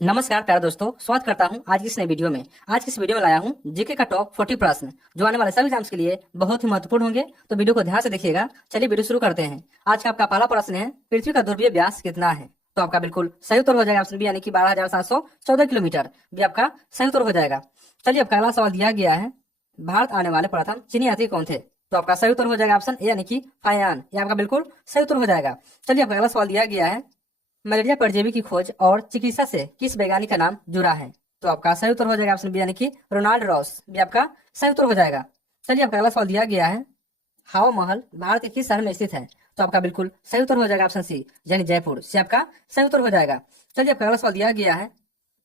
नमस्कार प्यारे दोस्तों, स्वागत करता हूं आज की इस नई वीडियो में। आज की इस वीडियो में लाया हूं जीके का टॉप 40 प्रश्न जो आने वाले सभी एग्जाम्स के लिए बहुत ही महत्वपूर्ण होंगे। तो वीडियो को ध्यान से देखिएगा। चलिए वीडियो शुरू करते हैं। आज का आपका पहला प्रश्न है, पृथ्वी का ध्रुवीय व्यास कितना है? तो आपका बिल्कुल सही उत्तर हो जाएगा ऑप्शन बी, यानी कि 12,714 किलोमीटर भी आपका सही उत्तर हो जाएगा। चलिए आपका अगला सवाल दिया गया है, भारत आने वाले प्रथम चीनी यात्री कौन थे? तो आपका सही उत्तर हो जाएगा ऑप्शन ए, यानी कि फायान। ये आपका बिल्कुल सही उत्तर हो जाएगा। चलिए आपका अगला सवाल दिया गया है, मलेरिया परजीवी की खोज और चिकित्सा से किस वैज्ञानिक का नाम जुड़ा है? तो आपका सही उत्तर हो जाएगा ऑप्शन बी, यानी कि रोनाल्ड रॉस भी आपका सही उत्तर हो जाएगा। चलिए आपका अगला सवाल दिया गया है, हवा महल भारत के किस शहर में स्थित है? तो आपका बिल्कुल सही उत्तर हो जाएगा ऑप्शन सी, यानी जयपुर से आपका सही उत्तर हो जाएगा। चलिए आपका अगला सवाल दिया गया है,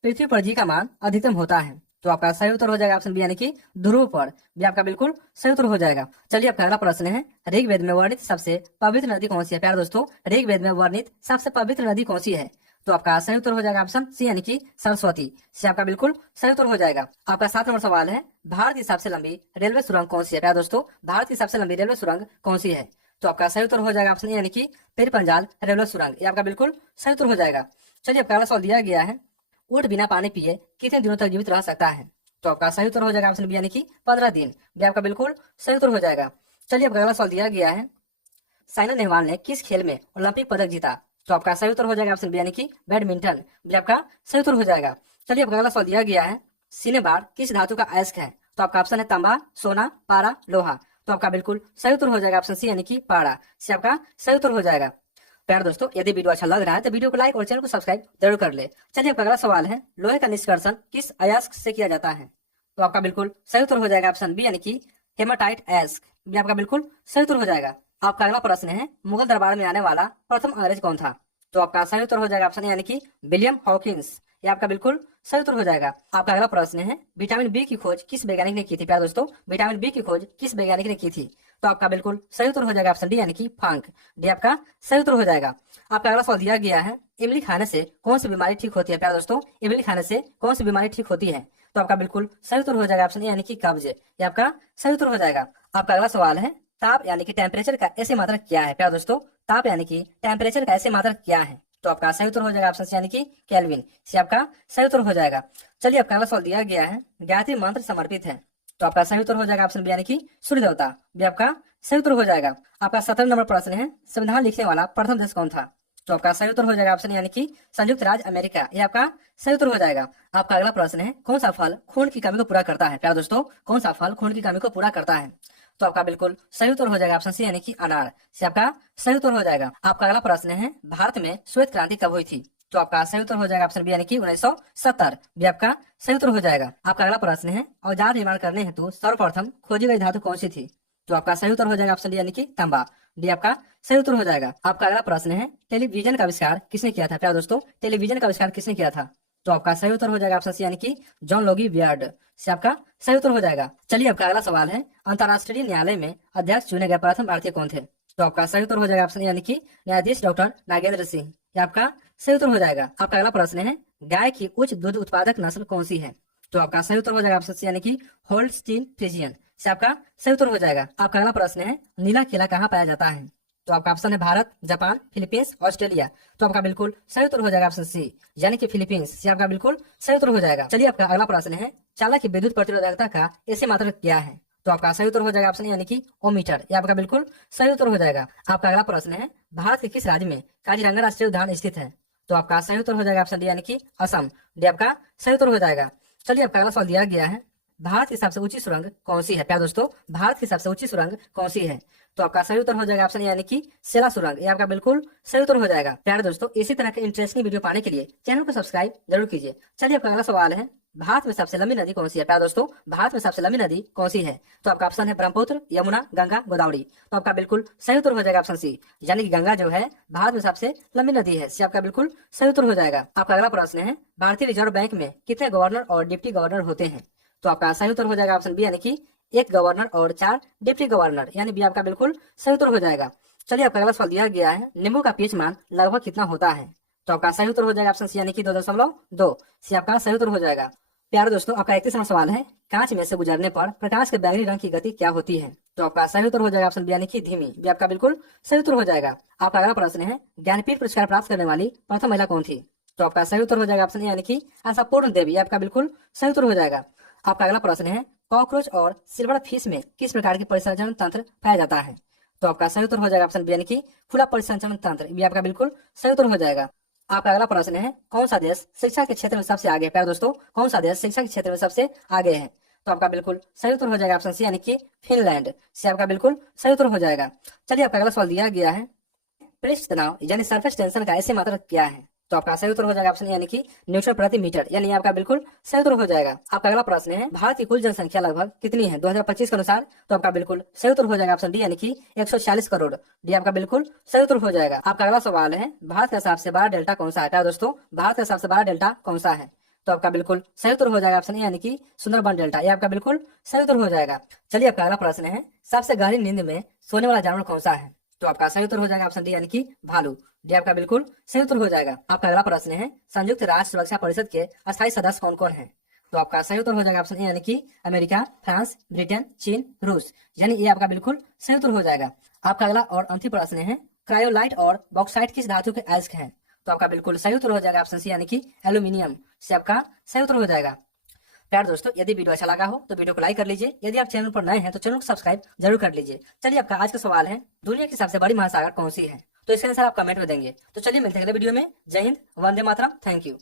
पृथ्वी पर जी का मान अधिकतम होता है? तो आपका सही उत्तर हो जाएगा ऑप्शन बी, यानी कि ध्रुव पर भी आपका बिल्कुल सही उत्तर हो जाएगा। चलिए आपका अगला प्रश्न है, ऋग्वेद में वर्णित सबसे पवित्र नदी कौन सी है? प्यारे दोस्तों, ऋग्वेद में वर्णित सबसे पवित्र नदी कौन सी है? तो आपका सही उत्तर हो जाएगा ऑप्शन सी, यानी कि सरस्वती से आपका बिल्कुल सही उत्तर हो जाएगा। आपका 7 नंबर सवाल है, भारत की सबसे लंबी रेलवे सुरंग कौन सी है? प्यारे दोस्तों, भारत की सबसे लंबी रेलवे सुरंग कौन सी है? तो आपका सही उत्तर हो जाएगा ऑप्शन ए, यानी कि पेर पंजाल रेलवे सुरंग। ये आपका बिल्कुल सही उत्तर हो जाएगा। चलिए आपका अगला सवाल दिया गया है, ऊँट बिना पानी पिए कितने दिनों तक जीवित रह सकता है? तो आपका सही उत्तर हो जाएगा ऑप्शन बी, यानी कि 15 दिन भी आपका बिल्कुल सही उत्तर हो जाएगा। चलिए आपका अगला सवाल दिया गया है, साइना नेहवाल ने किस खेल में ओलंपिक पदक जीता? तो आपका सही उत्तर हो जाएगा ऑप्शन बी, यानी कि बैडमिंटन भी आपका सही उत्तर हो जाएगा। चलिए आपका अगला सवाल दिया गया है, सिनेबार किस धातु का अयस्क है? तो आपका ऑप्शन है तांबा, सोना, पारा, लोहा। तो आपका बिल्कुल सही उत्तर हो जाएगा ऑप्शन सी, यानी कि पारा से आपका सही उत्तर हो जाएगा। प्यारे दोस्तों, यदि वीडियो अच्छा लग रहा है तो वीडियो को लाइक और चैनल को सब्सक्राइब जरूर कर ले। चलिए आपका अगला सवाल है, लोहे का निष्कर्षण किस अयस्क से किया जाता है? तो आपका बिल्कुल सही उत्तर हो जाएगा ऑप्शन बी, यानी कि हेमाटाइट एस्क भी आपका बिल्कुल सही उत्तर हो जाएगा। आपका अगला प्रश्न है, मुगल दरबार में आने वाला प्रथम अंग्रेज कौन था? तो आपका सही उत्तर हो जाएगा ऑप्शन, यानी कि विलियम हॉकिंस। ये आपका बिल्कुल सही उत्तर हो जाएगा। आपका अगला प्रश्न है, विटामिन बी की खोज किस वैज्ञानिक ने की थी? प्यारे दोस्तों, विटामिन बी की खोज किस वैज्ञानिक ने की थी? तो आपका बिल्कुल सही उत्तर हो जाएगा ऑप्शन डी, यानी कि फांक। डी आपका सही उत्तर हो जाएगा। आपका अगला सवाल दिया गया है, इमली खाने से कौन सी बीमारी ठीक होती है? प्यारे दोस्तों, इमली खाने से कौन सी बीमारी ठीक होती है? तो आपका बिल्कुल सही उत्तर हो जाएगा ऑप्शन ए, यानी कि कब्ज। ये आपका सही उत्तर हो जाएगा। आपका अगला सवाल है, ताप यानी कि टेम्परेचर का ऐसे मात्रक क्या है? प्यारे दोस्तों, ताप यानी कि टेम्परेचर का ऐसे मात्रक क्या है? तो आपका सही उत्तर हो जाएगा ऑप्शन सी, यानी कि केल्विन से आपका सही उत्तर हो जाएगा। चलिए आपका अगला सवाल दिया गया है, गायत्री मंत्र समर्पित है? तो आपका सही उत्तर हो जाएगा ऑप्शन बी, यानी कि सूर्य देवता भी आपका सही उत्तर हो जाएगा। आपका 17 नंबर प्रश्न है, संविधान लिखने वाला प्रथम देश कौन था? तो आपका सही उत्तर हो जाएगा ऑप्शन, यानी कि संयुक्त राज्य अमेरिका। ये आपका सही उत्तर हो जाएगा। आपका अगला प्रश्न है, कौन सा फल खून की कमी को पूरा करता है? प्यारे दोस्तों, कौन सा फल खून की कमी को पूरा करता है? तो आपका बिल्कुल सही उत्तर हो जाएगा ऑप्शन सी, यानी कि अनार से आपका सही उत्तर हो जाएगा। आपका अगला प्रश्न है, भारत में श्वेत क्रांति कब हुई थी? तो आपका सही उत्तर हो जाएगा ऑप्शन बी, यानी कि 1970 भी आपका सही उत्तर हो जाएगा। आपका अगला प्रश्न है, औजार निर्माण करने हेतु सर्वप्रथम खोजी गई धातु कौन सी थी? तो आपका सही उत्तर हो जाएगा ऑप्शन डी, यानी कि तांबा। डी आपका सही उत्तर हो जाएगा। आपका अगला प्रश्न है, टेलीविजन का आविष्कार किसने किया था? प्यारे दोस्तों, टेलीविजन का आविष्कार किसने किया था? तो आपका सही उत्तर हो जाएगा ऑप्शन सी, यानी कि जॉन लोगी बियर्ड से आपका सही उत्तर हो जाएगा। चलिए आपका अगला सवाल है, अंतर्राष्ट्रीय न्यायालय में अध्यक्ष चुने गए प्रथम भारतीय कौन थे? तो आपका सही उत्तर हो जाएगा ऑप्शन, यानी कि न्यायाधीश डॉक्टर नागेंद्र सिंह। ये आपका सही उत्तर हो जाएगा। आपका अगला प्रश्न है, गाय की उच्च दूध उत्पादक नस्ल कौन सी है? तो आपका सही उत्तर हो जाएगा ऑप्शन सी, यानी कि होल्स्टीन फ्रीजियन से आपका सही उत्तर हो जाएगा। आपका अगला प्रश्न है, नीला केला कहाँ पाया जाता है? तो आपका ऑप्शन है भारत, जापान, फिलीपींस, ऑस्ट्रेलिया। तो आपका बिल्कुल सही उत्तर हो जाएगा ऑप्शन सी, यानी कि फिलीपींस से आपका बिल्कुल सही उत्तर हो जाएगा। चलिए आपका अगला प्रश्न है, चालक की विद्युत प्रतिरोधकता का ऐसे मात्रक क्या है? तो आपका सही उत्तर हो जाएगा ऑप्शन, यानी कि ओमीटर। ये आपका बिल्कुल सही उत्तर हो जाएगा। आपका अगला प्रश्न है, भारत के किस राज्य में काजीरंगा राष्ट्रीय उद्यान स्थित है? तो आपका सही उत्तर हो जाएगा ऑप्शन डी, यानी कि असम। डी आपका सही उत्तर हो जाएगा। चलिए आपका अगला सवाल दिया गया है, भारत की सबसे ऊंची सुरंग कौन सी है? प्यारे दोस्तों, भारत की सबसे ऊंची सुरंग कौन सी है? तो आपका सही उत्तर हो जाएगा ऑप्शन, यानी कि सेला सुरंग। ये आपका बिल्कुल सही उत्तर हो जाएगा। प्यारे दोस्तों, इसी तरह के इंटरेस्टिंग वीडियो पाने के लिए चैनल को सब्सक्राइब जरूर कीजिए। चलिए आपका अगला सवाल है, भारत में सबसे लंबी नदी कौन सी है? प्यारे दोस्तों, भारत में सबसे लंबी नदी कौन सी है? तो आपका ऑप्शन है ब्रह्मपुत्र, यमुना, गंगा, गोदावरी। तो आपका बिल्कुल सही उत्तर हो जाएगा ऑप्शन सी, यानी कि गंगा जो है भारत में सबसे लंबी नदी है। आपका बिल्कुल सही उत्तर हो जाएगा। आपका अगला प्रश्न है, भारतीय रिजर्व बैंक में कितने गवर्नर और डिप्टी गवर्नर होते हैं? तो आपका सही उत्तर हो जाएगा ऑप्शन बी, यानी कि एक गवर्नर और 4 डिप्टी गवर्नर, यानी बी आपका बिल्कुल सही उत्तर हो जाएगा। चलिए आपका अगला सवाल दिया गया है, नींबू का पीएच मान लगभग कितना होता है? तो आपका सही उत्तर हो जाएगा ऑप्शन सी, यानी कि 2.2 से आपका सही उत्तर हो जाएगा। प्यारे दोस्तों, आपका 31वां सवाल है, कांच में से गुजरने पर प्रकाश के बैगनी रंग की गति क्या होती है? तो आपका सही उत्तर हो जाएगा ऑप्शन बी, यानी कि धीमी। भी आपका बिल्कुल सही उत्तर हो जाएगा। आपका अगला प्रश्न है, ज्ञानपीठ पुरस्कार प्राप्त करने वाली प्रथम महिला कौन थी? तो आपका सही उत्तर हो जाएगा ऑप्शन ए यानी कि आशापूर्ण देवी, आपका बिल्कुल सही उत्तर हो जाएगा। आपका अगला प्रश्न है कॉकरोच और सिल्वर फिश में किस प्रकार के परिसंचरण तंत्र पाया जाता है? तो आपका सही उत्तर हो जाएगा ऑप्शन बी यानी कि खुला परिसंचरण तंत्र, ये आपका बिल्कुल सही उत्तर हो जाएगा। आपका अगला प्रश्न है कौन सा देश शिक्षा के क्षेत्र में सबसे आगे है? प्यारे दोस्तों, कौन सा देश शिक्षा के क्षेत्र में सबसे आगे है? तो आपका बिल्कुल सही उत्तर हो जाएगा ऑप्शन सी यानी कि फिनलैंड, से आपका बिल्कुल सही उत्तर हो जाएगा। चलिए आपका अगला सवाल दिया गया है पृष्ठ तनाव यानी सरफेस टेंशन का ऐसे मात्रक क्या है? तो आपका सही उत्तर हो जाएगा ऑप्शन यानी कि न्यूटन प्रति मीटर, यानी आपका बिल्कुल सही उत्तर हो जाएगा। आपका अगला प्रश्न है भारत की कुल जनसंख्या लगभग कितनी है 2025 के अनुसार? तो आपका बिल्कुल सही उत्तर हो जाएगा ऑप्शन डी यानी कि 146 करोड़, डी आपका बिल्कुल सही उत्तर हो जाएगा। आपका अगला सवाल है भारत का सबसे बड़ा डेल्टा कौन सा है? क्या दोस्तों, भारत का सबसे बड़ा डेल्टा कौन सा है? तो आपका बिल्कुल सही उत्तर हो जाएगा ऑप्शन ए यानी कि सुंदरबन डेल्टा, ये आपका बिल्कुल सही उत्तर हो जाएगा। चलिए आपका अगला प्रश्न है सबसे गहरी नींद में सोने वाला जानवर कौन सा है? तो आपका सही उत्तर हो जाएगा ऑप्शन डी यानी कि भालू, डी आपका बिल्कुल सही उत्तर हो जाएगा। आपका अगला प्रश्न है संयुक्त राष्ट्र सुरक्षा परिषद के अस्थायी सदस्य कौन कौन है? तो आपका सही उत्तर हो जाएगा ऑप्शन ए यानी कि अमेरिका, फ्रांस, ब्रिटेन, चीन, रूस, यानी ये आपका बिल्कुल सही उत्तर हो जाएगा। आपका अगला और अंतिम प्रश्न है क्रायोलाइट और बॉक्साइट किस धातु के अयस्क हैं? तो आपका बिल्कुल सही उत्तर हो जाएगा ऑप्शन सी यानी कि एल्यूमिनियम, से आपका सही उत्तर हो जाएगा। प्यार दोस्तों, यदि वीडियो अच्छा लगा हो तो वीडियो को लाइक कर लीजिए, यदि आप चैनल पर नए हैं तो चैनल को सब्सक्राइब जरूर कर लीजिए। चलिए आपका आज का सवाल है दुनिया की सबसे बड़ी महासागर कौन सी है? तो इसका आंसर आप कमेंट में देंगे। तो चलिए मिलते हैं अगले वीडियो में। जय हिंद, वंदे मातरम, थैंक यू।